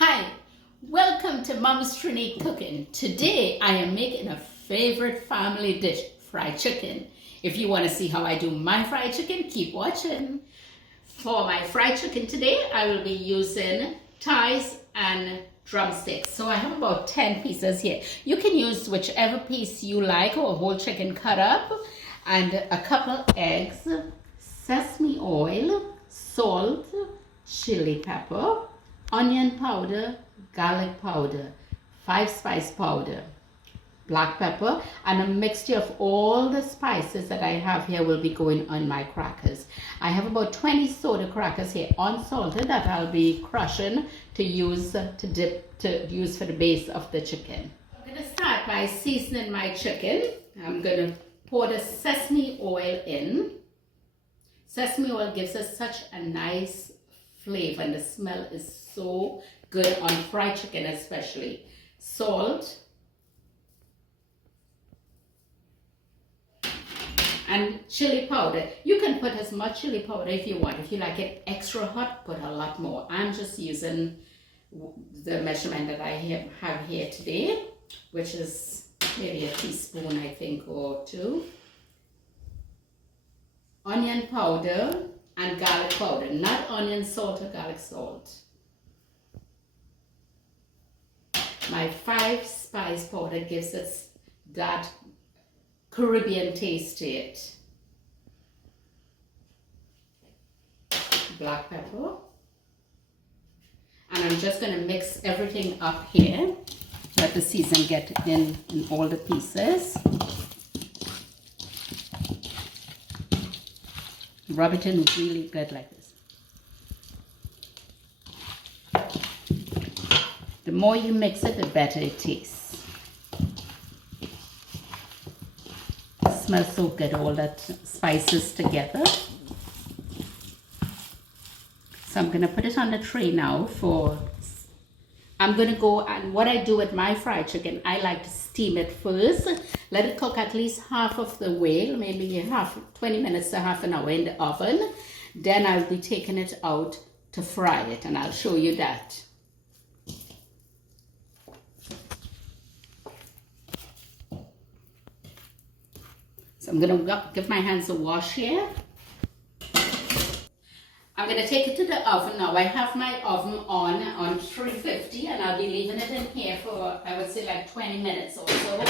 Hi, welcome to Mom's Trini Cooking. Today I am making a favorite family dish, fried chicken. If you want to see how I do my fried chicken, keep watching. For my fried chicken today, I will be using thighs and drumsticks. So I have about 10 pieces here. You can use whichever piece you like or a whole chicken cut up, and a couple eggs, sesame oil, salt, chili pepper, onion powder, garlic powder, 5-spice powder, black pepper, and a mixture of all the spices that I have here will be going on my crackers. I have about 20 soda crackers here, unsalted, that I'll be crushing to use for the base of the chicken. I'm going to start by seasoning my chicken. I'm going to pour the sesame oil in. Sesame oil gives us such a nice flavor, and the smell is so good on fried chicken especially. Salt and chili powder. You can put as much chili powder if you want. If you like it extra hot, put a lot more. I'm just using the measurement that I have here today, which is maybe a teaspoon, I think, or two. Onion powder and garlic powder, not onion salt or garlic salt. My 5-spice powder gives us that Caribbean taste to it. Black pepper. And I'm just going to mix everything up here. Let the season get in all the pieces. Rub it in really good like this. The more you mix it, the better it tastes. It smells so good, all that spices together. So I'm going to put it on the tray now I'm going to go, and what I do with my fried chicken, I like to steam it first. Let it cook at least half of the way, maybe 20 minutes to half an hour in the oven. Then I'll be taking it out to fry it, and I'll show you that. So I'm going to give my hands a wash here. I'm going to take it to the oven now. I have my oven on 350, and I'll be leaving it in here for, I would say, like 20 minutes or so.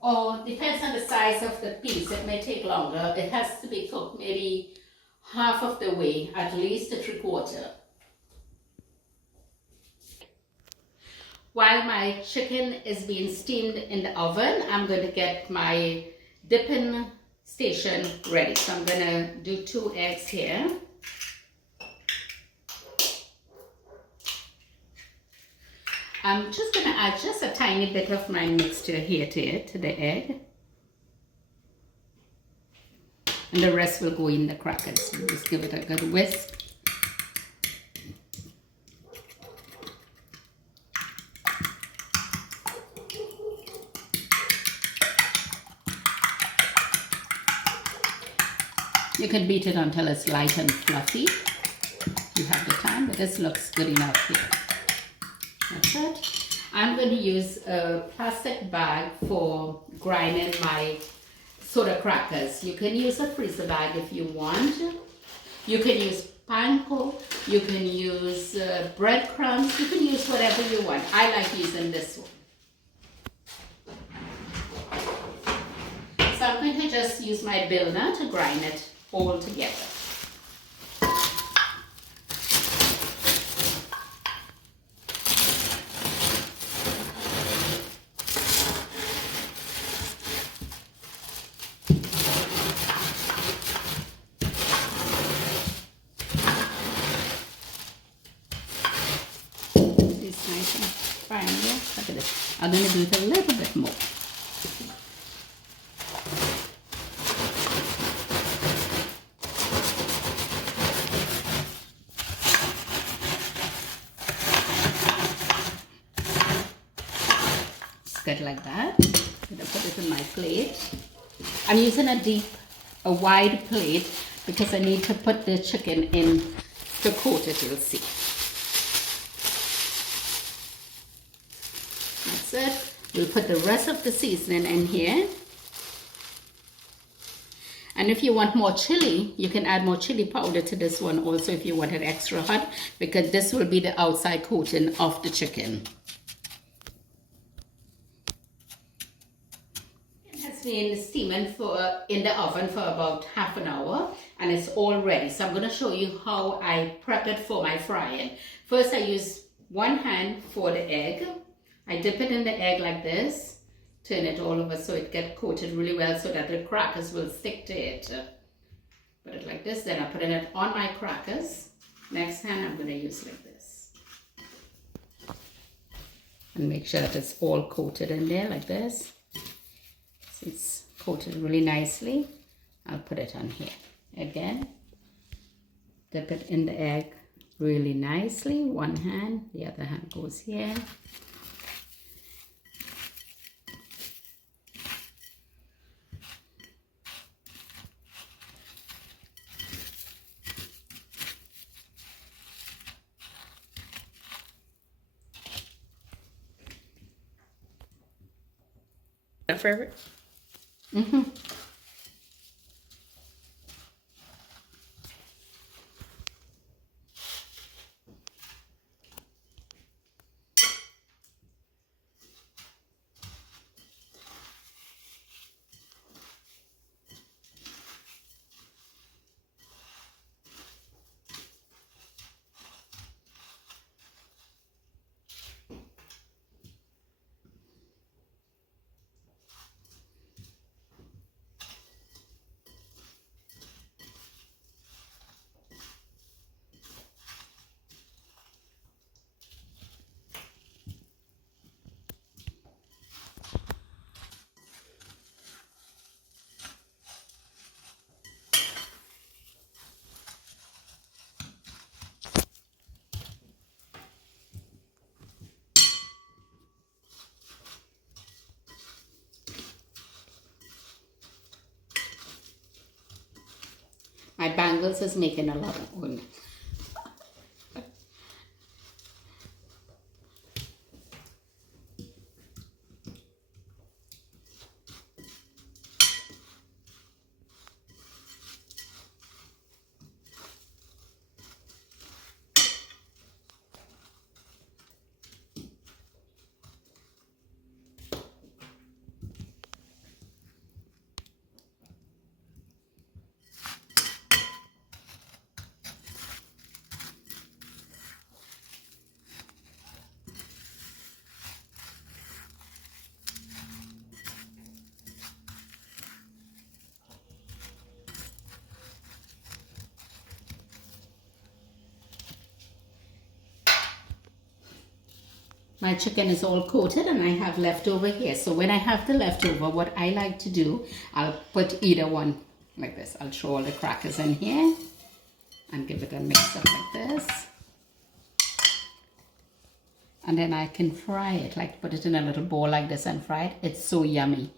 Or depends on the size of the piece. It may take longer. It has to be cooked maybe half of the way, at least a 3/4. While my chicken is being steamed in the oven, I'm going to get my dipping station ready. So I'm gonna do 2 eggs here. I'm just gonna add just a tiny bit of my mixture here to the egg, and the rest will go in the crackers. Just give it a good whisk. You can beat it until it's light and fluffy if you have the time, but this looks good enough here. That's it. I'm going to use a plastic bag for grinding my soda crackers. You can use a freezer bag if you want. You can use panko, you can use breadcrumbs, you can use whatever you want. I like using this one. So I'm going to just use my blender to grind it all together. It's nice and fine. Look at this. I'm going to do it a little bit more. Good like that. I'm going to put it in my plate. I'm using a wide plate because I need to put the chicken in to coat it, you'll see. it. We'll put the rest of the seasoning in here. And if you want more chili, you can add more chili powder to this one also if you want it extra hot, because this will be the outside coating of the chicken. It has been steaming in the oven for about half an hour, and it's all ready. So I'm going to show you how I prep it for my frying. First, I use one hand for the egg. I dip it in the egg like this. Turn it all over so it gets coated really well so that the crackers will stick to it. Put it like this, then I put it on my crackers. Next hand I'm going to use like this. And make sure that it's all coated in there like this. So it's coated really nicely. I'll put it on here. Again, dip it in the egg really nicely. One hand, the other hand goes here. That favorite? Mm-hmm. My bangles is making a lot of noise. My chicken is all coated and I have leftover here. So when I have the leftover, what I like to do, I'll put either one like this. I'll throw all the crackers in here and give it a mix up like this. And then I can fry it, like put it in a little bowl like this and fry it. It's so yummy.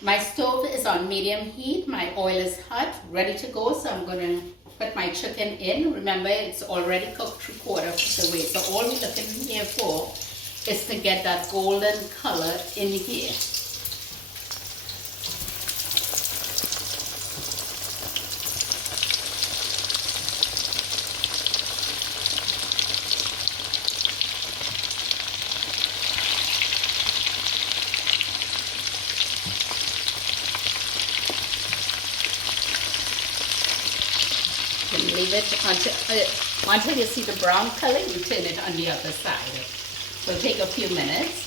My stove is on medium heat. My oil is hot, ready to go. So I'm going to put my chicken in. Remember, it's already cooked 3/4 of the way. So all we're looking here for is to get that golden color in here. And leave it until you see the brown color, you turn it on the other side. So it'll take a few minutes.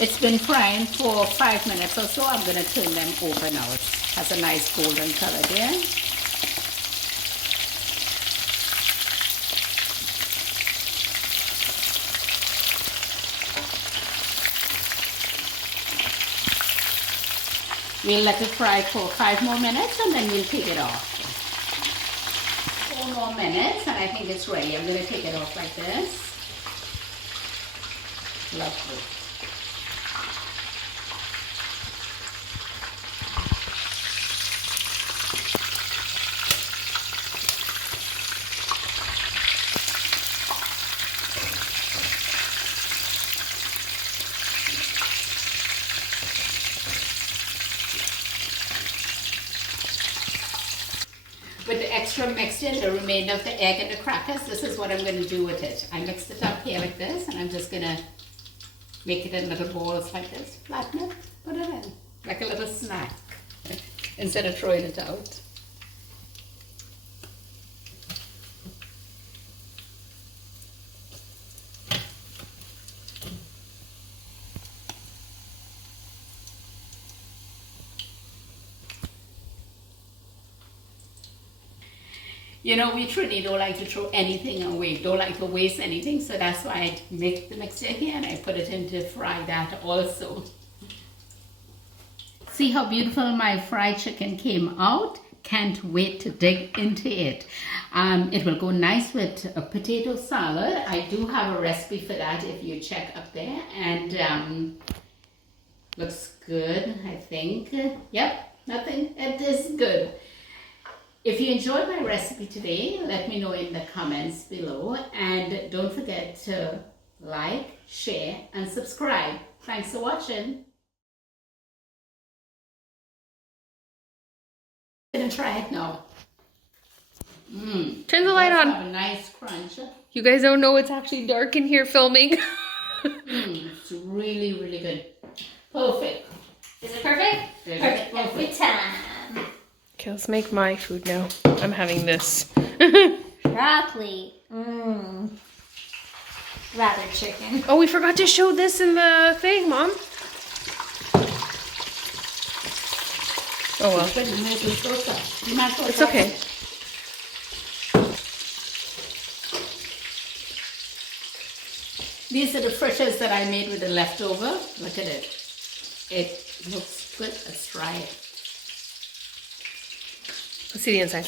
It's been frying for 5 minutes or so. I'm going to turn them over now. It has a nice golden color there. We'll let it fry for 5 more minutes and then we'll take it off. 4 more minutes and I think it's ready. I'm going to take it off like this. Lovely. extra mixture, the remainder of the egg and the crackers, this is what I'm going to do with it. I mixed it up here like this, and I'm just going to make it in little balls like this, flatten it, put it in, like a little snack, instead of throwing it out. You know, we Trini don't like to throw anything away, don't like to waste anything, so that's why I make the mixture here and I put it in to fry that also. See how beautiful my fried chicken came out? Can't wait to dig into it. It will go nice with a potato salad. I do have a recipe for that if you check up there, and looks good, I think. Yep, nothing, it is good. If you enjoyed my recipe today, let me know in the comments below, and don't forget to like, share, and subscribe. Thanks for watching. I'm gonna try it now. Turn the light on. Have a nice crunch. You guys don't know it's actually dark in here filming. It's really, really good. Perfect. Is it perfect? Perfect every time. Okay, let's make my food now. I'm having this. Broccoli. Rather chicken. Oh, we forgot to show this in the thing, Mom. Oh well. It's okay. These are the fritters that I made with the leftover. Look at it. It looks good. Let's try it. Let's see the inside.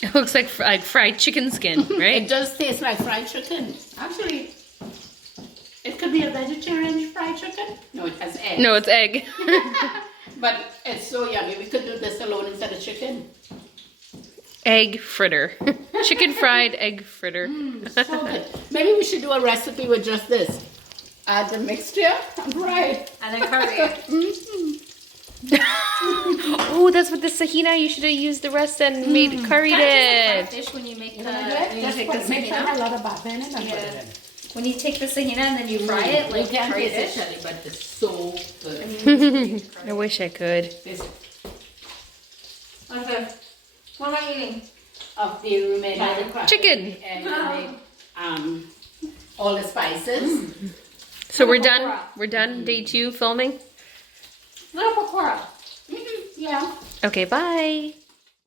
It looks like fried chicken skin, right? It does taste like fried chicken. Actually, it could be a vegetarian fried chicken. No, it has egg. No, it's egg. But it's so yummy. We could do this alone instead of chicken. Egg fritter. Chicken fried egg fritter. So good. Maybe we should do a recipe with just this. Add the mixture and fry it. And then curry. Oh, that's what the sahina. You should have used the rest and made curried it. Fish when you make the Make sure a lot of butter in it and put it in. When you take the sahina and then you fry it, like You can't curry taste fish. it, Shelly, but it's so good. I wish I could. This Okay. What am I eating? of the remaining Chicken. And all the spices. So we're done. We're done. Day 2 filming. Little pakora. Yeah. Okay, bye.